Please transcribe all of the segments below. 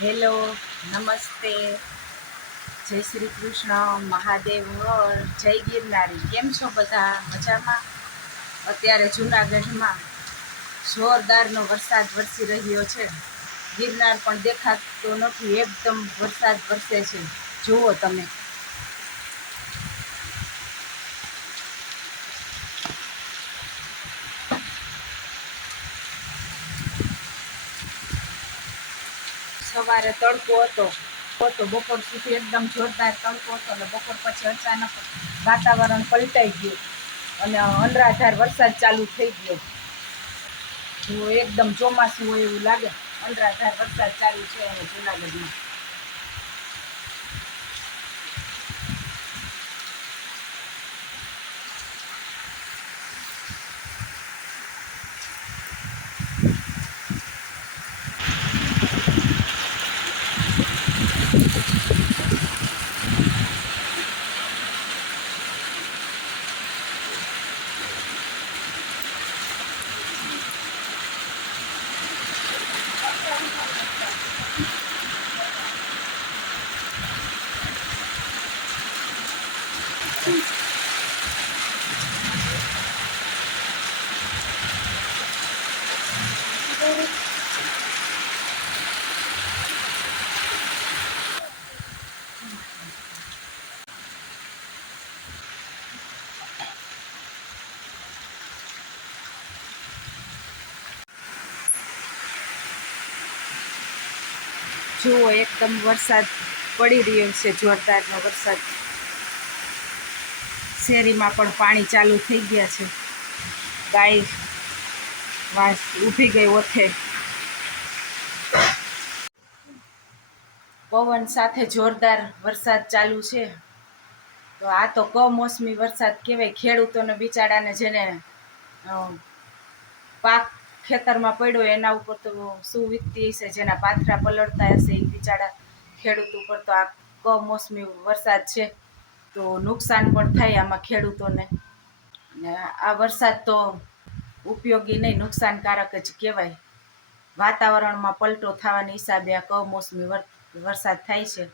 Hello, નમસ્તે. જય શ્રી કૃષ્ણ, મહાદેવ જય ગિરનારી. કેમ છો બધા? મજામાં? અત્યારે જૂનાગઢમાં જોરદારનો વરસાદ વરસી રહ્યો છે. ગિરનાર પણ દેખાતો નથી. એકદમ વરસાદ વરસે છે. જુઓ તમે. સવારે તડકો હતો. હતો. બપોર સુધી એકદમ જોરદાર તડકો હતો અને બપોર પછી અચાનક વાતાવરણ પલટાઈ ગયું અને અનરાધાર વરસાદ ચાલુ થઈ ગયો. એકદમ ચોમાસું હોય એવું લાગે. અનરાધાર વરસાદ ચાલુ છે અને જુનાગઢમાં. જુઓ, એકદમ વરસાદ પડી રહ્યો છે, જોરદારનો વરસાદ. શેરીમાં પણ પાણી ચાલુ થઈ ગયા છે. ગાય ઊભી ગઈ ઓથે. પવન સાથે જોરદાર વરસાદ ચાલુ છે. તો આ તો કમોસમી વરસાદ કહેવાય. ખેડૂતોને બિચારાને જેને પાક ખેતરમાં પડ્યો, એના ઉપર તો શું વીતતી હશે, જેના પાથરા પલળતા હશે એ બિચારા ખેડૂત ઉપર તો આ કમોસમી વરસાદ છે, તો નુકસાન પણ થાય આમાં ખેડૂતોને. આ વરસાદ તો ઉપયોગી નહીં, નુકસાનકારક જ કહેવાય. વાતાવરણમાં પલટો થવાના હિસાબે આ કમોસમી વર- વરસાદ થાય છે.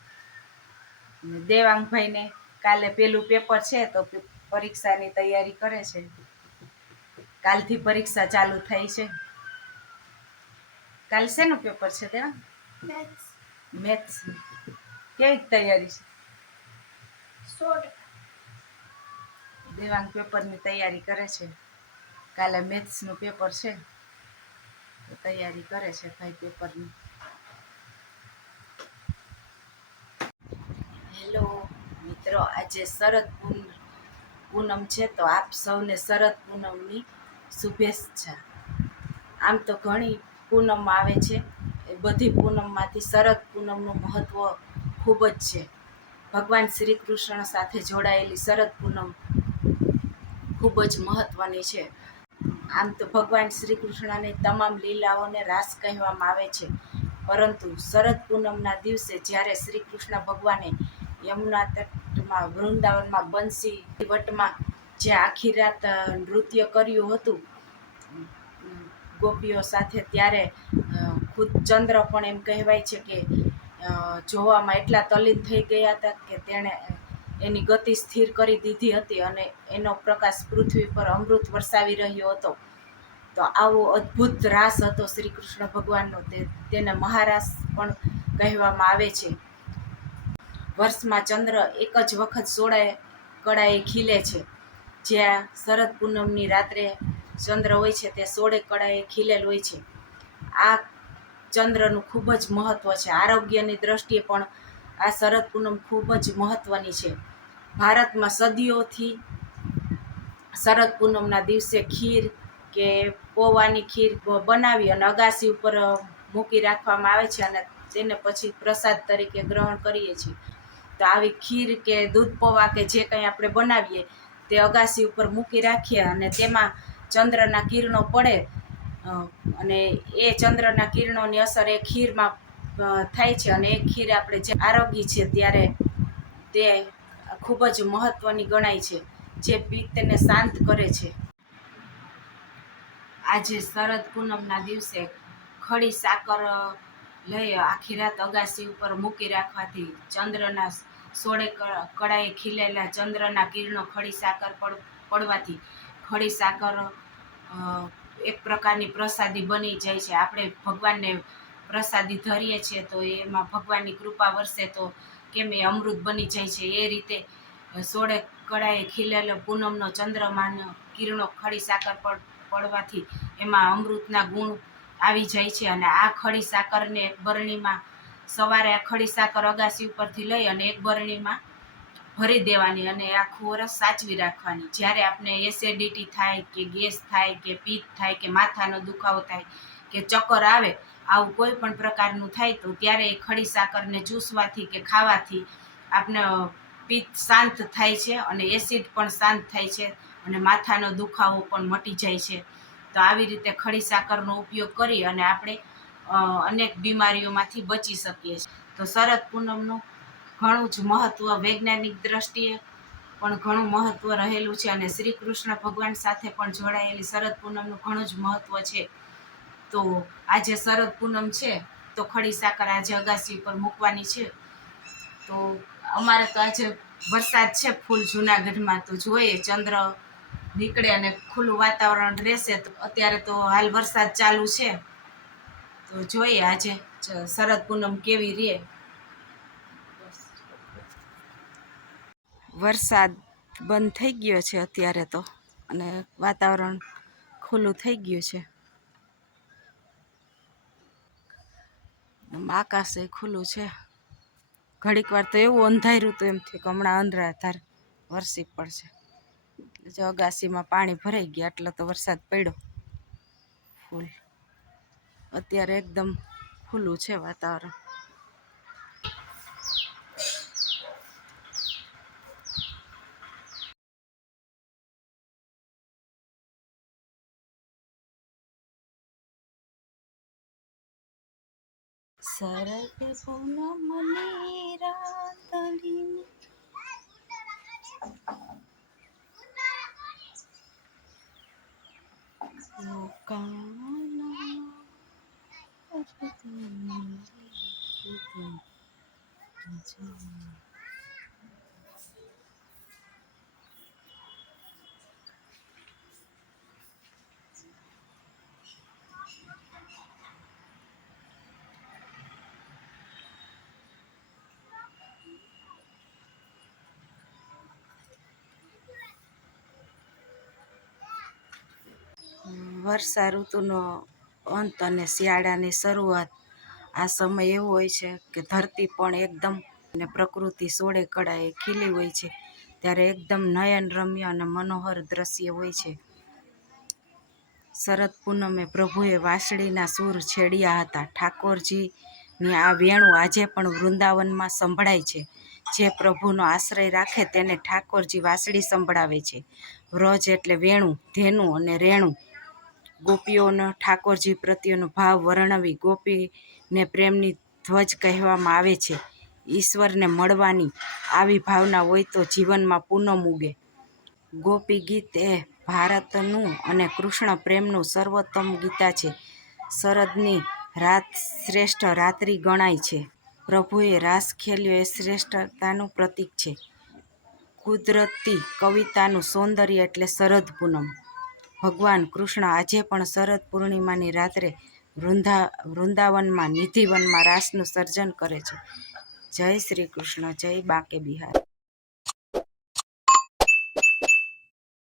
દેવાંગભાઈને કાલે પેલું પેપર છે, તો પરીક્ષાની તૈયારી કરે છે. કાલથી પરીક્ષા ચાલુ થઈ છે. કાલ શેનું પેપર છે તેના મેથ્સ કેવી તૈયારી છે? દેવાંગ પેપરની તૈયારી કરે છે. કાલે મેથ્સનું પેપર છે. તો તૈયારી કરે છે ભાઈ પેપરની હેલો મિત્રો આજે શરદ પૂનમ છે તો આપ સૌને શરદ પૂનમની શુભેચ્છા. આમ તો ઘણી પૂનમ આવે છે. એ બધી પૂનમમાંથી શરદ પૂનમનું મહત્ત્વ ખૂબ જ છે. ભગવાન શ્રી કૃષ્ણ સાથે જોડાયેલી શરદ પૂનમ ખૂબ જ મહત્ત્વની છે. આમ તો ભગવાન શ્રી કૃષ્ણની તમામ લીલાઓને રાસ કહેવામાં આવે છે. પરંતુ શરદ પૂનમના દિવસે જ્યારે શ્રી કૃષ્ણ ભગવાને યમુના તટમાં વૃંદાવનમાં બંસી વટમાં જે આખી રાત નૃત્ય કર્યું હતું ગોપીઓ સાથે ત્યારે ખુદ ચંદ્ર પણ એમ કહેવાય છે કે જોવામાં એટલા તલ્લીન થઈ ગયા હતા કે તેણે એની ગતિ સ્થિર કરી દીધી હતી અને એનો પ્રકાશ પૃથ્વી પર અમૃત વરસાવી રહ્યો હતો. તો આવો અદ્ભુત રાસ હતો શ્રી કૃષ્ણ ભગવાનનો. તે, તેને મહારાસ પણ કહેવામાં આવે છે. વર્ષમાં ચંદ્ર એક જ વખત સોળે કળાએ ખીલે છે. જ્યાં શરદ પૂનમની રાત્રે ચંદ્ર હોય છે તે સોળે કળાએ ખીલેલ હોય છે. આ ચંદ્રનું ખૂબ જ મહત્ત્વ છે. આરોગ્યની દ્રષ્ટિએ પણ આ શરદ પૂનમ ખૂબ જ મહત્ત્વની છે. ભારતમાં સદીઓથી શરદ પૂનમના દિવસે ખીર કે પૌવાની ખીર બનાવી અને અગાસી ઉપર મૂકી રાખવામાં આવે છે અને તેને પછી પ્રસાદ તરીકે ગ્રહણ કરીએ છીએ. તો આવી ખીર કે દૂધ પૌવા કે જે કંઈ આપણે બનાવીએ તે અગાસી ઉપર મૂકી રાખીએ અને તેમાં ચંદ્રના કિરણો પડે અને એ ચંદ્રના કિરણોની અસર એ ખીરમાં થાય છે અને એ ખીર આપણે જે આરોગી છે ત્યારે તે ખૂબ જ મહત્ત્વની ગણાય છે, જે પિત્તને શાંત કરે છે. આજે શરદ પૂનમના દિવસે ખડી સાકર લઈ આખી રાત અગાસી ઉપર મૂકી રાખવાથી ચંદ્રના સોળે કડાએ ખીલેલા ચંદ્રના કિરણો ખડી સાકર પડ, પડવાથી ખડી સાકર એક પ્રકારની પ્રસાદી બની જાય છે. આપણે ભગવાનને પ્રસાદી ધરીએ છીએ તો એમાં ભગવાનની કૃપા વરસે તો કેમ એ અમૃત બની જાય છે. એ રીતે સોળે કળાએ ખીલેલો પૂનમનો ચંદ્રમાનો કિરણો ખડી સાકર પડ, પડવાથી એમાં અમૃતના ગુણ આવી જાય છે અને આ ખડી સાકરને એક બરણીમાં સવારે આ ખડી સાકર અગાસી ઉપરથી લઈ અને એક બરણીમાં ભરી દેવાની અને આખું વરસ સાચવી રાખવાની. જ્યારે આપણે એસિડિટી થાય કે ગેસ થાય કે પિત્ત થાય કે માથાનો દુખાવો થાય કે ચક્કર આવે, આવું કોઈ પણ પ્રકારનું થાય, તો ત્યારે એ ખડી સાકરને ચૂસવાથી કે ખાવાથી આપણે પિત્ત શાંત થાય છે અને એસિડ પણ શાંત થાય છે અને માથાનો દુખાવો પણ મટી જાય છે. તો આવી રીતે ખડી સાકરનો ઉપયોગ કરી અને આપણે અનેક બીમારીઓમાંથી બચી શકીએ છીએ. તો શરદ પૂનમનું ઘણું જ મહત્ત્વ વૈજ્ઞાનિક દ્રષ્ટિએ પણ ઘણું મહત્ત્વ રહેલું છે અને શ્રી કૃષ્ણ ભગવાન સાથે પણ જોડાયેલી શરદ પૂનમનું ઘણું જ મહત્ત્વ છે. તો આજે શરદ પૂનમ છે, તો ખડી સાકર આજે અગાસી ઉપર મૂકવાની છે. તો અમારે તો આજે વરસાદ છે ફૂલ જુનાગઢમાં, તો જોઈએ ચંદ્ર નીકળે અને ખુલ્લું વાતાવરણ રહેશે તો અત્યારે તો હાલ વરસાદ ચાલુ છે. તો જોઈએ આજે શરદ પૂનમ કેવી રહે. વરસાદ બંધ થઈ ગયો છે અત્યારે તો. અને વાતાવરણ ખુલ્લું થઈ ગયું છે. આકાશ આકાશે ખુલ્લું છે. ઘડીક વાર તો એવું અંધાર્યું હતું એમ થયું કે હમણાં અંધરાધાર વરસી પડશે જો અગાસીમાં પાણી ભરાઈ ગયા એટલે તો વરસાદ પડ્યો. ફૂલ. અત્યારે એકદમ ખુલ્લું છે વાતાવરણ. શરદ પૂનમની રાતની વર્ષા ઋતુનો અંત અને શિયાળાની શરૂઆત. આ સમય એવો હોય છે કે ધરતી પણ એકદમ અને પ્રકૃતિ સોળે કળાએ ખીલી હોય છે, ત્યારે એકદમ નયનરમ્ય અને મનોહર દ્રશ્ય હોય છે. શરદ પૂનમે પ્રભુએ વાંસળીના સૂર છેડ્યા હતા. ઠાકોરજીની આ વેણું આજે પણ વૃંદાવનમાં સંભળાય છે. જે પ્રભુનો આશ્રય રાખે તેને ઠાકોરજી વાંસળી સંભળાવે છે. વ્રજ એટલે વેણું, ધેનું અને રેણું. ગોપીઓનો, ઠાકોરજી પ્રત્યેનો ભાવ વર્ણવી ગોપીને પ્રેમની ધ્વજ કહેવામાં આવે છે. ઈશ્વરને મળવાની આવી ભાવના હોય તો જીવનમાં પૂનમ ઉગે ગોપી ગીત એ ભારતનું અને કૃષ્ણ પ્રેમનું સર્વોત્તમ ગીતા છે. શરદની રાત શ્રેષ્ઠ રાત્રિ ગણાય છે. પ્રભુએ રાસ ખેલ્યો એ શ્રેષ્ઠતાનું પ્રતીક છે. કુદરતી કવિતાનું સૌંદર્ય એટલે શરદ પૂનમ. ભગવાન કૃષ્ણ આજે પણ શરદ પૂર્ણિમાની રાત્રે વૃંદા વૃંદાવનમાં, નિધિવનમાં રાસનું સર્જન કરે છે. જય શ્રી કૃષ્ણ, જય બાંકે બિહાર.